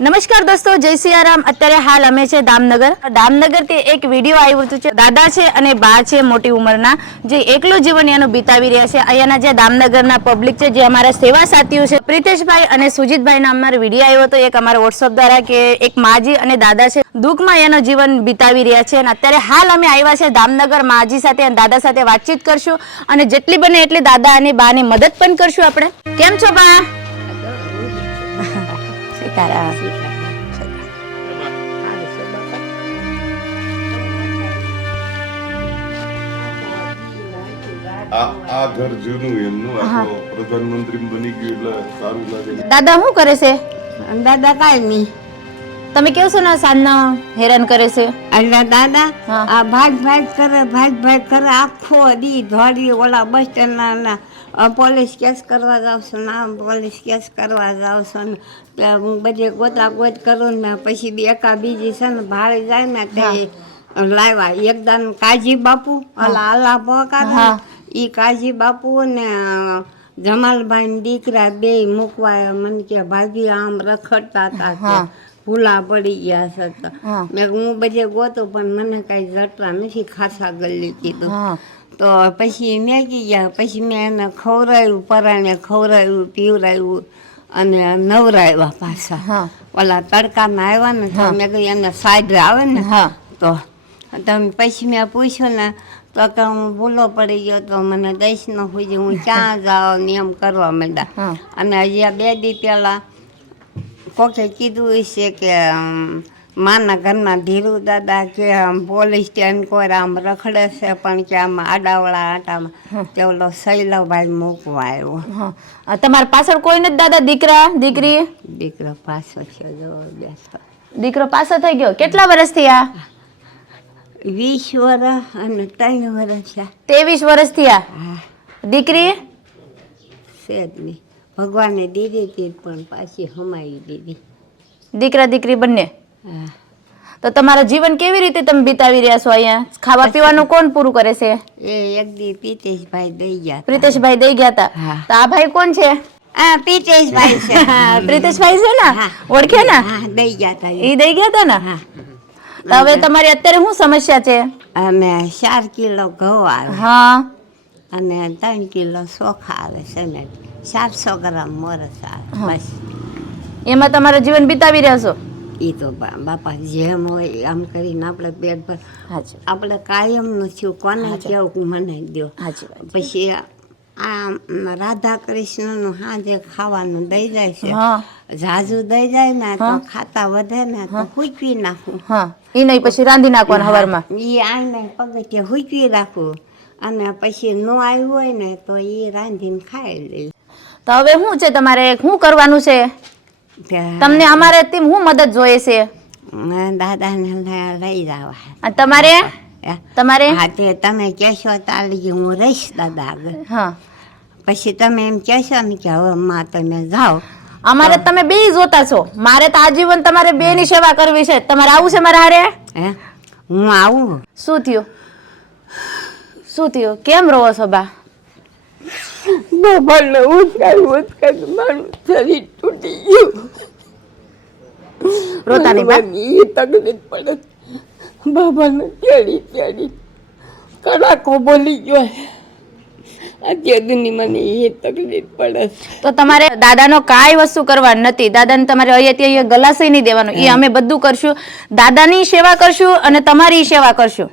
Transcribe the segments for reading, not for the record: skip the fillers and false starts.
નમસ્કાર દોસ્તો, જય સિયારામ। અત્યારે હાલ અમે છે દામનગર થી એક વિડીયો આવ્યું હતું છે। દાદા છે અને બા છે મોટી ઉંમરના, જે એકલું જીવન એનું બીતાવી રહ્યા છે। અહીંયાના જે દામનગરના પબ્લિક છે, જે અમારા સેવા સાથીઓ છે, પ્રિતેશભાઈ અને સુજીતભાઈ ના અમારો વિડીયો આવ્યો હતો એક અમારા વોટ્સઅપ દ્વારા કે એક માજી અને દાદા છે દુઃખમાં એનો જીવન બીતાવી રહ્યા છે। અને અત્યારે હાલ અમે આવ્યા છે દામનગર માજી સાથે અને દાદા સાથે વાતચીત કરશું અને જેટલી બને એટલી દાદા અને બા ની મદદ પણ કરશું આપણે। કેમ છો બા? આ ઘર જૂનું એમનું આ તો પ્રધાનમંત્રી બની ગયું એટલે સારું લાગે। દાદા શું કરે છે? દાદા કાંઈ નહીં, તમે કેવું છો ને સાંજના હેરાન કરે છે? એટલે દાદા હા. આ ભાગ કરે આખો દી ધોડી ઓલા બસ સ્ટેન્ડના પોલીસ કેસ કરવા જાઉં છું ને આમ પોલીસ કેસ કરવા જાઉં છું ને ત્યાં હું બધે ગોત કરું ને પછી એકા બીજી છે ને ભાડે જાય ને તે લાવ્યા એકદમ કાજી બાપુ ઓલા આલા પોકા હા. ઈ કાજી બાપુ ને જમાલભાઈ દીકરા બે મૂકવા મને કે ભાભી આમ રખડતા હતા કે ભૂલા પડી ગયા છે તો મેં હું બધે ગોતું પણ મને કાંઈ જટલા નથી ખાસા ગલ્લી કીધું તો પછી મેં ગયા પછી મેં એને ખવડાવ્યું પરાણે ખવડાવ્યું પીવડાવ્યું અને નવરાવ્યા પાછા ઓલા તડકામાં આવ્યા ને તો મેં કહ્યું એને સાઈડ આવે ને તો તમે પછી મેં પૂછ્યું ને તો કે હું ભૂલો પડી ગયો તો મને દઈશ ન હોય હું ક્યાં જાઉં ને એમ કરવા માંડ્યા અને હજી 2 દી પહેલાં કોકે કીધું છે કે માના ઘરના ધીરુ દાદા કે પોલીસ સ્ટેન્ડ કોઈ આમ રખડે છે પણ કે આમ આડાવડા આટામાં તે ઓલો શૈલભાઈ મૂકવા આવ્યો। તમારા પાછળ કોઈ નથી દાદા? દીકરા દીકરી? દીકરો પાછો છે જો બેસો દીકરો પાછો થઈ ગયો? કેટલા વર્ષથી? આ 20 વર્ષ અને 3 વર્ષ છે। 23 વર્ષથી? આ દીકરી છે જ નહીં, ભગવાને દીધી હતી પણ પાછી હમાવી દીધી। દીકરા દીકરી બંને? હા। તો તમારું જીવન કેવી રીતે તમે બીતાવી રહ્યા છો અહીંયા? ખાવા પીવાનું કોણ પૂરું કરે છે? એ એક દી પ્રિતેશભાઈ દઈ ગયા હતા। પ્રિતેશભાઈ દઈ ગયા હતા? તો આ ભાઈ કોણ છે? હા પ્રિતેશભાઈ છે। પ્રિતેશભાઈ છે ને? ઓળખે ને? હા દઈ ગયા હતા એ દઈ ગયા હતા ને? તો હવે તમારી અત્યારે શું સમસ્યા છે? અને 4 કિલો ઘઉં આવે હા અને 3 કિલો ચોખા આવે છે ને 400 ગ્રામ મોરસ આવે બસ। એમાં તમારું જીવન બીતાવી રહ્યા છો? એ તો બાપા જેમ હોય આમ કરીને આપણે પેટ પર આપણે કાયમનું થયું કોને કેવું મને દો। પછી આ રાધા કૃષ્ણનું સાંજે ખાવાનું દઈ જાય છે, ઝાઝુ દઈ જાય ને તો ખાતા વધે ને તો હુકવી નાખું। એ નહીં પછી રાંધી નાખવાનું હવારમાં? એ આઈને પગથિયે હુકવી રાખું અને પછી ન આવ્યું હોય ને તો એ રાંધીને ખાઈ લે। તો હવે શું છે તમારે, શું કરવાનું છે તમને? અમારે શું મદદ જોઈએ છે? દાદાને લઈ જવા। તમારે તમારે હા તે તમે કહેશો તાલી હું રહીશ દાદા આગળ। પછી તમે એમ કહેશો ને કે હવે માં તમે જાઓ। અમારે તમે બે જોતા છો, મારે તો આજીવન તમારે બે ની સેવા કરવી છે। તમારે આવું છે મારા હારે? હે હું આવું? શું થયું? શું થયું? કેમ રહો છો બા? બાબાને ઉચકાઈ મારું શરીર તૂટી ગયું। રોતાની બા? એ તકલીફ પડે બાબાને તેડી કડાકો બોલી ગયો અત્યાર મને એ તકલીફ પડે। તો તમારે દાદાનો કાંઈ વસ્તુ કરવાની નથી। દાદાને તમારે અહીંયા ગલાસઈ નહીં દેવાનું, એ અમે બધું કરશું। દાદાની સેવા કરશું અને તમારી સેવા કરશું।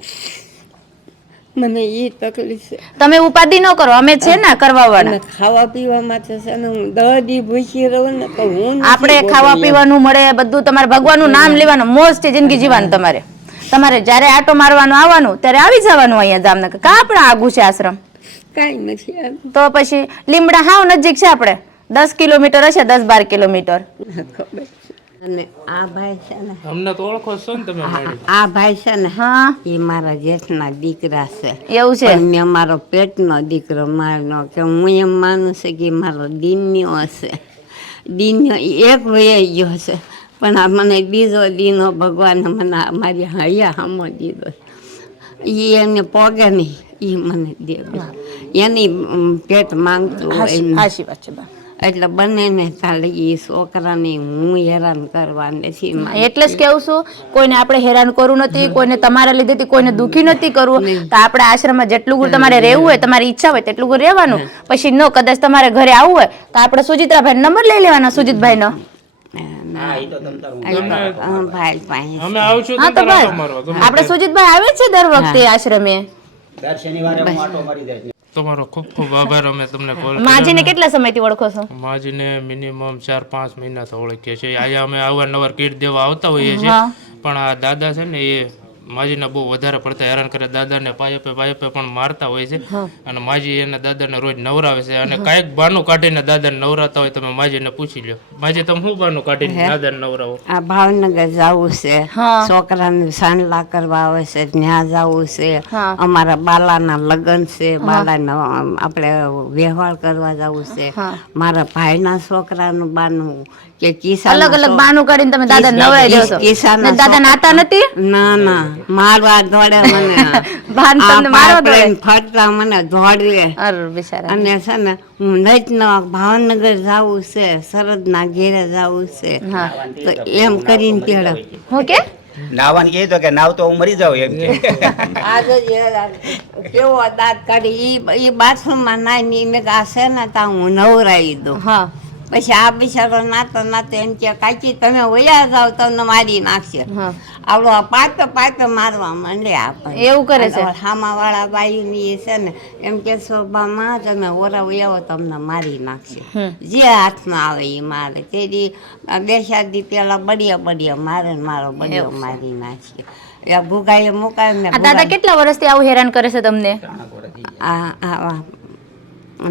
મને એ તકલીફ છે, તમે ઉપાધિ ન કરો, અમે છે ને કરવા વાળા। ખાવા પીવામાં છે ને હું 10 દી ભૂખી રહું ને તો હું આપણે ખાવા પીવાનું મળે બધું, તમારે ભગવાનનું નામ લેવાનું, મોજથી જિંદગી જીવવાનું। તમારે જ્યારે આટો મારવાનું આવવાનું ત્યારે આવી જવાનું અહીંયા જામનગર। કા આપણે આગું છે આશ્રમ? કાંઈ નથી। તો પછી લીમડા હાવ નજીક છે, આપણે 10 કિલોમીટર હશે, 10-12 કિલોમીટર। અને આ ભાઈ છે ને અમને તો ઓળખો છો ને તમે? આ ભાઈ છે ને હા એ મારા જેઠના દીકરા છે। એવું છે? મેં મારો પેટનો દીકરો મારનો કે હું એમ માનું છું કે મારો દીન્યો હશે, દીન્યો એક વહી ગયો છે પણ આ મને બીજો દીનો ભગવાને મને મારી હૈયા સામો દીધો। એ એને પોગે નહીં, એ મને દે, એની પેટ માંગતું હોય। હાચી વાત છે બા। એટલે બંનેને ચાલી એ છોકરાને હું હેરાન કરવા નથી માંગતી. એટલે જ કેવું છું, કોઈને આપણે હેરાન કરવું નથી, કોઈને તમારા લીધેથી કોઈને દુખી નથી કરવું. તો આપણે આશ્રમમાં જેટલું ગુણ તમારે રહેવું હોય, તમારી ઈચ્છા હોય તેટલું ગુણ રહેવાનું. પછી નો કદાચ તમારે ઘરે આવવું હોય તો આપણે સુજિત્રાભાઈ નંબર લઈ લેવાના, સુજીતભાઈ નો. ભાઈ પાસે અમે આવશું હા તો બસ આપણે સુજીતભાઈ આવે છે દર વખતે આશ્રમે. દર શનિવારે હું આટો મારી દઈશ. તમારો ખૂબ ખૂબ આભાર. અમે તમને કોલ માજીને કેટલા સમયથી ઓળખો છો? માજીને મિનિમમ 4-5 મહિનાથી ઓળખીએ છીએ. અહીંયા અમે અવારનવાર કીટ દેવા આવતા હોઈએ છીએ, પણ આ દાદા છે ને એ માજીને બહુ વધારે પડતા હેરાન કરે. દાદાને પાયપે પણ મારતા હોય છે, અને માજી એને દાદાને રોજ નવરાવે છે. અને કાંઈક બાનું કાઢીને દાદાને નવરાતા હોય, તમે માજીને પૂછી લો. માજી તમે શું બાનું કાઢીને દાદાને નવરાવો? આ ભાવનગર જવું છે, છોકરાને સાંડલા કરવા આવે છે, ત્યાં જવું છે. અમારા બાલાના લગ્ન છે, બાલાના આપણે વ્યવહાર કરવા જવું છે. મારા ભાઈના છોકરાનું બાનું કે કિસ્સા અલગ અલગ બાનું કાઢીને તમે દાદા નવરાઈ દો છો. કિસ્સાના દાદા નાતા નથી? ના ના, મારવા દોડે મને. ભાન તમને મારવા દોડે? ફરતા મને દોડવે. અરે બિચારા. અને છે ને હું નજના ભાવનગર જવું છે, શરદના ઘેરે જવું છે, તો એમ કરીને તેડે હું કે નાવાનું કહે તો કે નાવ તો હું મરી જાઉં એમ કે. આજે કેવો દાંત કાઢી ઈ બાથરૂમમાં નાઈ મેં આ છે ને તા હું નવરાવી દઉં. હા પછી આ બિચારો નાતો નાતો એમ કે કાકી તમે વયા જાવ તમને મારી નાખશે. આવડો આ પાતો મારવા માંડે આપણને. એવું કરે છે? હામા વાળા બાયુ ની છે ને એમ કે શોભામાં તમે ઓરા વયાવો તમને મારી નાખશે. જે હાથમાં આવે એ મારે. તેડી 2-4 દી પેલા બડિયા મારે ને મારો બડિયો મારી નાખશે. એ ભૂગાએ મુકાય ને દાદા કેટલા વર્ષથી આવું હેરાન કરે છે તમને?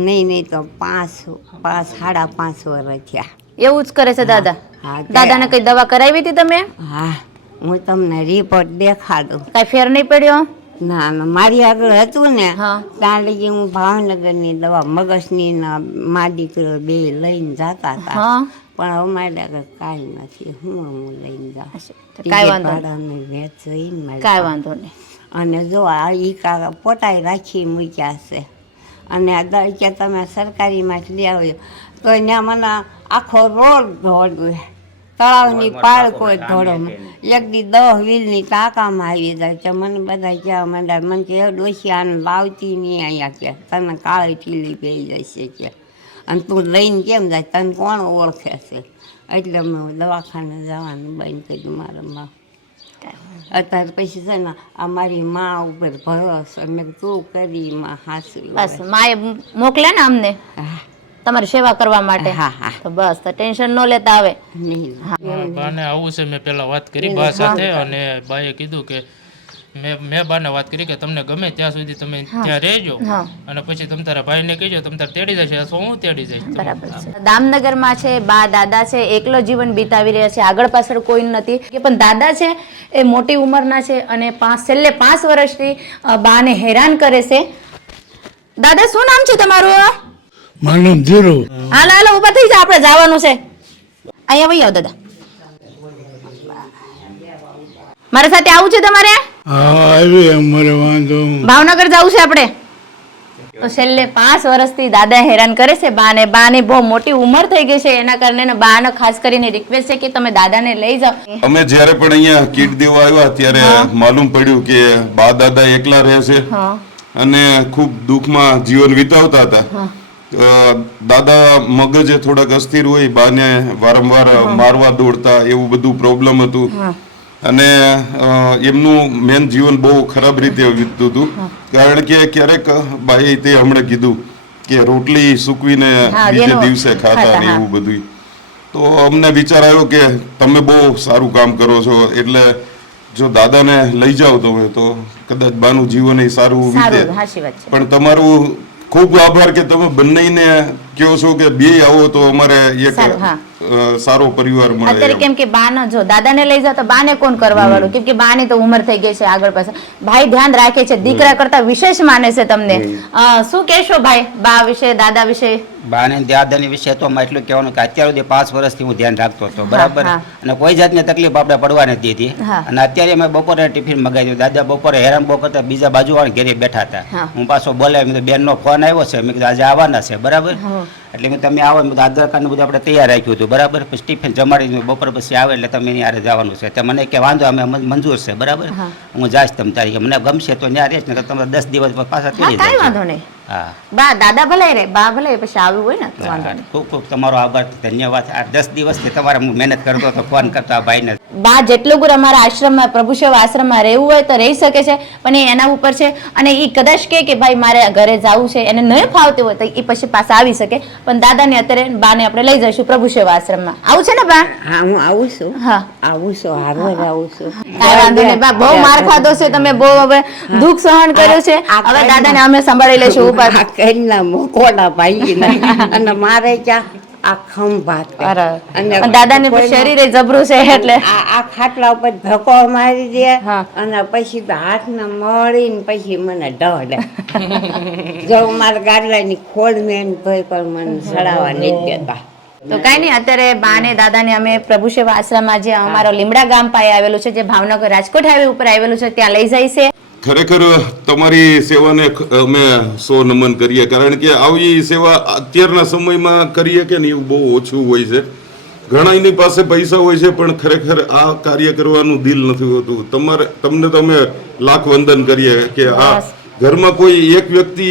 નહીં તો 5 5.5 વર્ષ થયા. એવું જ કરે છે દાદા? હા, દાદાને કઈ દવા કરાવી હતી તમે? હા, હું તમને રિપોર્ટ દેખાડું. કઈ ફેર નહીં પડ્યો? ના ના, મારી આગળ હતું ને હા. ત્યાં લગી હું ભાવનગરની દવા મગજની મા દીકરો 2 લઈને જતા હતા. હા પણ અમારી આગળ કાંઈ નથી. હું લઈને જાઉં કાંઈ વાંધો ભાડાનું વેચ જોઈને મારી કાંઈ વાંધો નહીં. અને જો આ ઈ પોટાઈ રાખી મૂક્યા છે. અને આ કે તમે સરકારીમાં જ લઈ આવ્યો તો ત્યાં મને આખો રોડ દોડવે. તળાવની પાળ કોઈ ધોડો. એક દી 10 વ્હીલની ટાંકામાં આવી જાય તો મને બધા કહેવા માંડ્યા, મને કે ડોસી આને લાવતી નહીં અહીંયા કે તને કાળી ટીલી પી જશે કે, અને તું લઈને કેમ જાય, તને કોણ ઓળખે છે? એટલે મેં દવાખાને જવાનું બંધ કર્યું મારા માં. અત્યારે પછી છે ને આ મારી માં ઉપર ભરોસો મેં તું કરી માં હાસવી. બસ માએ મોકલે ને અમને તમારી સેવા કરવા માટે. હા હા, તો બસ તો ટેન્શન ન લેતા આવે. નહીં બાને આવું છે. મેં પહેલા વાત કરી બા સાથે, અને બાએ કીધું કે મેં બાને વાત કરી કે તમને ગમે ત્યાં સુધી તમે ત્યાં રહેજો, અને પછી તમે તારા ભાઈને કહેજો, તમે તારે તેડી જશે અથવા હું તેડી જઈશ. બરાબર છે. દામનગરમાં છે બા દાદા છે, એકલો જીવન બીતાવી રહ્યા છે, આગળ પાછળ કોઈ નથી. કે પણ દાદા છે એ મોટી ઉંમરના છે, અને છેલ્લે 5 વર્ષથી બાને હેરાન કરે છે. દાદા શું નામ છે તમારું? મારું નામ ધીરુ. હાલો હાલો ઉભા થઈ જા, આપણે જવાનું છે. અહીંયા વહી આવો દાદા, મારા સાથે આવું છે તમારે? આવી અમારે વાંધો. ભાવનગર જવું છે આપણે. તો છેલ્લે 5 વર્ષથી દાદા હેરાન કરે છે બાને. બાની બહુ મોટી ઉંમર થઈ ગઈ છે, એના કારણે બાને ખાસ કરીને રિક્વેસ્ટ છે કે તમે દાદાને લઈ જાઓ. અમે જ્યારે પણ અહીંયા કીટ દેવા આવ્યા ત્યારે માલુમ પડ્યું કે બા દાદા એકલા રહે છે અને ખૂબ દુઃખમાં જીવન વિતાવતા હતા. દાદા મગજે થોડાક અસ્થિર હોય, બાને વારંવાર મારવા દોડતા, એવું બધું પ્રોબ્લેમ હતું. અને એમનું મેન જીવન બહુ ખરાબ રીતે વીતતું હતું. કારણ કે ક્યારેક બાઈએ તે હમણાં કીધું કે રોટલી સૂકવીને બીજે દિવસે ખાતા ને એવું બધું. તો અમને વિચાર આવ્યો કે તમે બહુ સારું કામ કરો છો, એટલે જો દાદાને લઈ જાઓ તમે તો કદાચ બાનું જીવન એ સારું વીતે. પણ તમારું ખૂબ આભાર કે તમે બંનેને કહો છો કે બે આવો તો અમારે એક સારો પરિવાર મળે. અત્યારે કેમ કે બાને જો દાદાને લઈ જાવ તો બાને કોણ કરવા વાળું, કેમ કે બાની તો ઉંમર થઈ ગઈ છે આગળ પાછળ. ભાઈ ધ્યાન રાખે છે, દીકરા કરતા વિશેષ માને છે તમને. શું કહેશો ભાઈ બા વિશે, દાદા વિશે? બાને દાદાની વિશે તો મારે એટલું કહેવાનું કે અત્યાર સુધી 5 વર્ષથી હું ધ્યાન રાખતો હતો, બરાબર, અને કોઈ જાતની તકલીફ આપણે પડવા નથી દીધી. અને અત્યારે મેં બપોરે ટિફિન મગાવ્યું. દાદા બપોરે હેરાન બહુ કરતા, બીજા બાજુવાળા ઘેરે બેઠા હતા. હું પાછો બોલાવ્યો, મેં બેનનો ફોન આવ્યો છે, મેં કીધું આજે આવવાના છે, બરાબર. એટલે મેં તમે આવો ને બધું આધાર કાર્ડ ને બધું આપણે તૈયાર રાખ્યું હતું બરાબર. પછી ટિફિન જમાડીને બપોર પછી આવે એટલે તમે યારે જવાનું છે. તો મને કે વાંધો અમે મંજૂર છે બરાબર, હું જાઈશ તમ તારી, મને ગમશે તો ત્યાં રહીશ ને તમે 10 દિવસ પાછા હા, કાંઈ વાંધો નહીં. હા બા દાદા ભલે રે, બા ભલે, પછી આવ્યું હોય ને તો વાંધો નહીં. ખૂબ ખૂબ તમારો આભાર, ધન્યવાદ. આ 10 દિવસથી તમારે હું મહેનત કરતો હતો ફોન કરતો આ ભાઈને. બા જેટલું ગુર અમારા આશ્રમમાં પ્રભુ સેવા આશ્રમમાં રહેવું હોય તો રહી શકે છે, પણ એ એના ઉપર છે. અને એ કદાચ કે ભાઈ મારે ઘરે જવું છે, એને નહીં ફાવતું હોય તો એ પછી પાછા આવી શકે. પણ દાદાને અત્યારે બાને આપણે લઈ જઈશું પ્રભુ સેવા આશ્રમમાં. આવું છે ને બા? હા હું આવું છું, હા, આવું છું, હારવાર આવું છું. કાંઈ વાંધો નહીં બા, બહુ માર ખાધો છે તમે, બહુ હવે દુઃખ સહન કર્યું છે. હવે દાદાને અમે સંભાળી લઈશું ઉપર. આ કઈના મોકોડા ભાઈ અને મારે ક્યાં આ ખંભાત અને દાદાને શરીરે જબરું છે એટલે આ ખાટલા ઉપર ધક્કો મારી દે હા. અને પછી હાથ ને મળીને પછી મને ઢળે જો મારા ગાડલાની ખોડ મેન ભાઈ પણ મને સડાવવા નહીં દેતા. તો કઈ નહીં, અત્યારે બા ને દાદાને અમે પ્રભુ સેવા આશ્રમમાં જે અમારો લીમડા ગામ પાસે આવેલું છે, જે ભાવનગર રાજકોટ હાઈવે ઉપર આવેલું છે, ત્યાં લઈ જાય છે. ખરેખર તમારી સેવાને અમે 100 નમન કરીએ, કારણ કે આવી સેવા અત્યારના સમયમાં કરીએ કે નહીં એવું બહુ ઓછું હોય છે. ઘણા એની પાસે પૈસા હોય છે પણ ખરેખર આ કાર્ય કરવાનું દિલ નથી હોતું. તમને તો અમે લાખ વંદન કરીએ કે આ ઘરમાં કોઈ એક વ્યક્તિ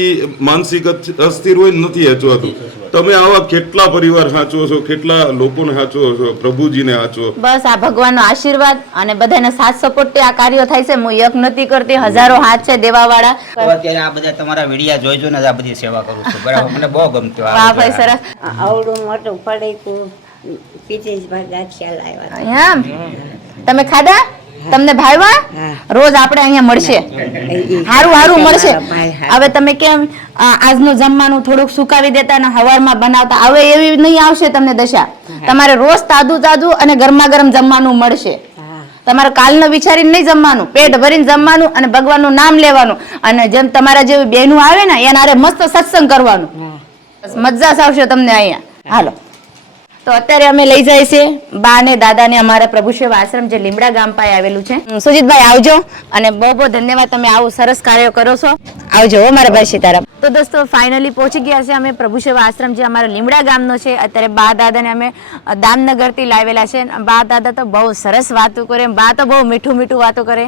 માનસિક અસ્થિર હોય ને નથી હાચવાતું. તમે આવા કેટલા પરિવાર હાચવો છો, કેટલા લોકોને હાચવો છો, પ્રભુજીને હાચવો. બસ આ ભગવાનનો આશીર્વાદ અને બધાને સાથ સપોર્ટ થી આ કાર્ય થાય છે. હું એક નથી કરતી, હજારો હાથ છે દેવાવાળા. તો અત્યારે આ બધા તમારા વિડિયા જોઈજો ને આ બધી સેવા કરું છું બરાબર. મને બહુ ગમતું આ વાહ ભાઈ, સરસ. આવડું મોટું પડેકું પિતેશભાઈ ગાંઠિયા લાવ્યા. અહીંયા તમે ખાધા? તમને ભાવ્યા? હા. રોજ આપણે અહીંયા મળશે, હારું હારું મળશે. હવે તમે કેમ આજનું જમવાનું થોડુંક સુકાવી દેતા ને હવારમાં બનાવતા, હવે એવી નહીં આવશે તમને દશા. તમારે રોજ તાજું તાજું અને ગરમા ગરમ જમવાનું મળશે. તમારે કાલનું વિચારીને નહીં જમવાનું, પેટ ભરીને જમવાનું અને ભગવાનનું નામ લેવાનું. અને જેમ તમારા જેવી બહેનું આવે ને એના હારે મસ્ત સત્સંગ કરવાનું. બસ મજા જ આવશે તમને અહીંયા. હાલો, તો અત્યારે અમે લઈ જાય છે બા ને દાદાને અમારા પ્રભુ સેવા આશ્રમ જે લીમડા ગામ પાસે આવેલું છે. સુજીતભાઈ આવજો, અને બહુ બહુ ધન્યવાદ, તમે આવું સરસ કાર્ય કરો છો. આવજો હો મારા ભાઈ સીતારામ. તો દોસ્તો ફાઇનલી પહોંચી ગયા છે અમે પ્રભુ સેવા આશ્રમ જે અમારા લીમડા ગામનો છે. અત્યારે બા દાદાને અમે દામનગર થી લાવેલા છે. બા દાદા તો બહુ સરસ વાતો કરે, બા તો બહુ મીઠું મીઠું વાતો કરે.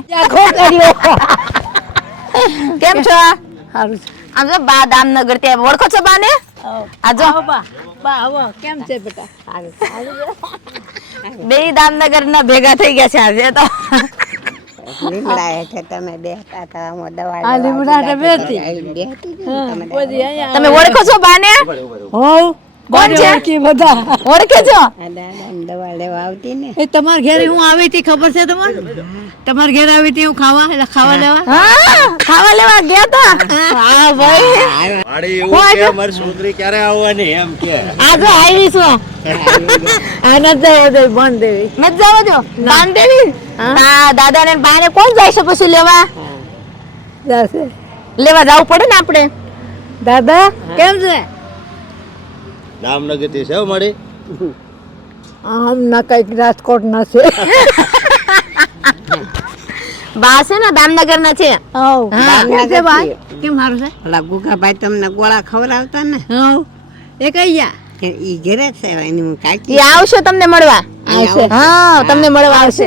કેમ છો? આમ જો બા દામનગર થી ઓળખો છો બા ને? આજો કેમ છે બેટા? બે દામનગર ના ભેગા થઈ ગયા છે આજે તો. લીમડા હેઠે તમે બેઠા હતા, હું દવા તમે ઓળખો છો બાને? કોણ છે? ઓળખે છો? દવા લેવા આવતી ને. એ તમારા ઘરે હું આવી હતી ખબર છે તમને? તમારા ઘરે આવી હતી હું ખાવા લેવા. હા, ખાવા લેવા ગયા તા. હા ભાઈ, આ જો આવી છું. આ નથી જવા બંધ દેવી. મત જાવ જો બાંધેલી. હા, દાદા ને બાને કોણ જાય છે પછી લેવા? જશે. લેવા જવું પડે ને આપણે. દાદા કેમ છે? દામનગર થી સેવ મળી. આમ ના કઈક રાજકોટ ના છે. બા છે ને દામનગર ના છે. કેમ છે ભાઈ? કેમ સારું છે? ઓલા ગુગાભાઈ તમને ગોળા ખવડાવતા ને, એ કઈ ગયા? ઈ ઘરે છે એની હું કાકી. એ આવશે તમને મળવા. હા, તમને મળવા આવશે.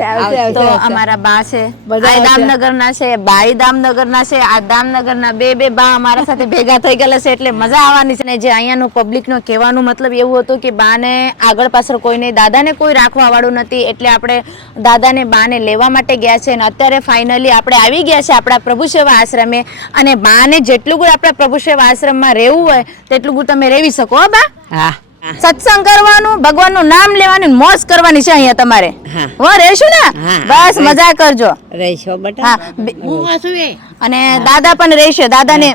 તો આવશે. અમારા બા છે, બધા આ દામનગર ના છે, બાઈ દામનગર ના છે. આ દામનગર ના બે બા અમારા સાથે ભેગા થઈ ગયેલા છે, એટલે મજા આવવાની છે. ને જે અહીંયાનું પબ્લિક નો કહેવાનું મતલબ એવું હતું કે બાને આગળ પાછળ કોઈ નહીં, દાદાને કોઈ રાખવા વાળું નથી, એટલે આપણે દાદાને બાને લેવા માટે ગયા છે. અને અત્યારે ફાઇનલી આપણે આવી ગયા છે આપણા પ્રભુ સેવા આશ્રમે. અને બાને જેટલું ગુણ આપણા પ્રભુ સેવા આશ્રમમાં રહેવું હોય તેટલું ગુણ તમે રહેવી શકો. હો બા, હા, સત્સંગ કરવાનું, ભગવાનનું નામ લેવાનું, મોજ કરવાની છે અહીંયા તમારે. હા. હો, રહેશું ને? બસ મજા કરજો. રહીશો બેટા. હા, અને દાદા પણ રહેશે. દાદાને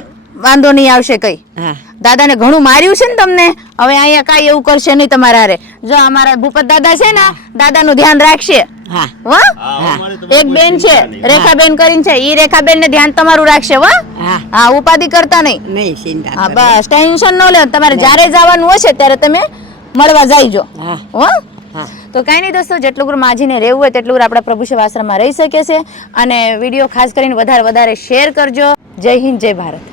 વાંધો નહીં આવશે કઈ. હા, દાદાને ઘણું માર્યું છે ને તમને, હવે અહીંયા કાંઈ એવું કરશે નહીં તમારા હારે. જો અમારા ભૂપત દાદા છે ને, દાદાનું ધ્યાન રાખશે. હા, હો, એક બેન છે રેખાબેન કરીને છે, ઈ રેખાબેન ને ધ્યાન તમારું રાખશે. હો, હા, હા, ઉપાધિ કરતા નહીં. નહીં ચિંતા હા, કરો. બસ ટેન્શન ન લે. તમારે જ્યારે જવાનું હશે ત્યારે તમે મળવા જાયજો. હા, હો, હા. તો કાંઈ નહીં દોસ્તો, જેટલું ગુરુ માજીને રહેવું હોય તેટલું ગુરુ આપણા પ્રભુ સેવા આશ્રમમાં રહી શકે છે. અને વિડીયો ખાસ કરીને વધારે શેર કરજો. જય હિન્દ, જય ભારત.